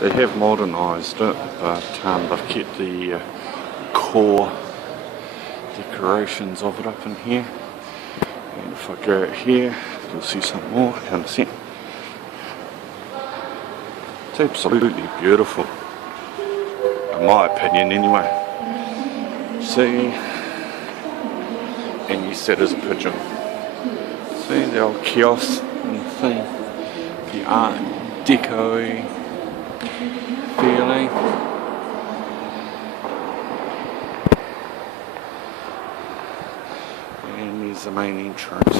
They have modernised it, but they've kept the core decorations of it up in here. And if I go out here, you'll see some more in a sec. It's absolutely beautiful, in my opinion anyway. See, and use that as a pigeon. See the old kiosk and thing, the Art Deco feeling. And there's the main entrance.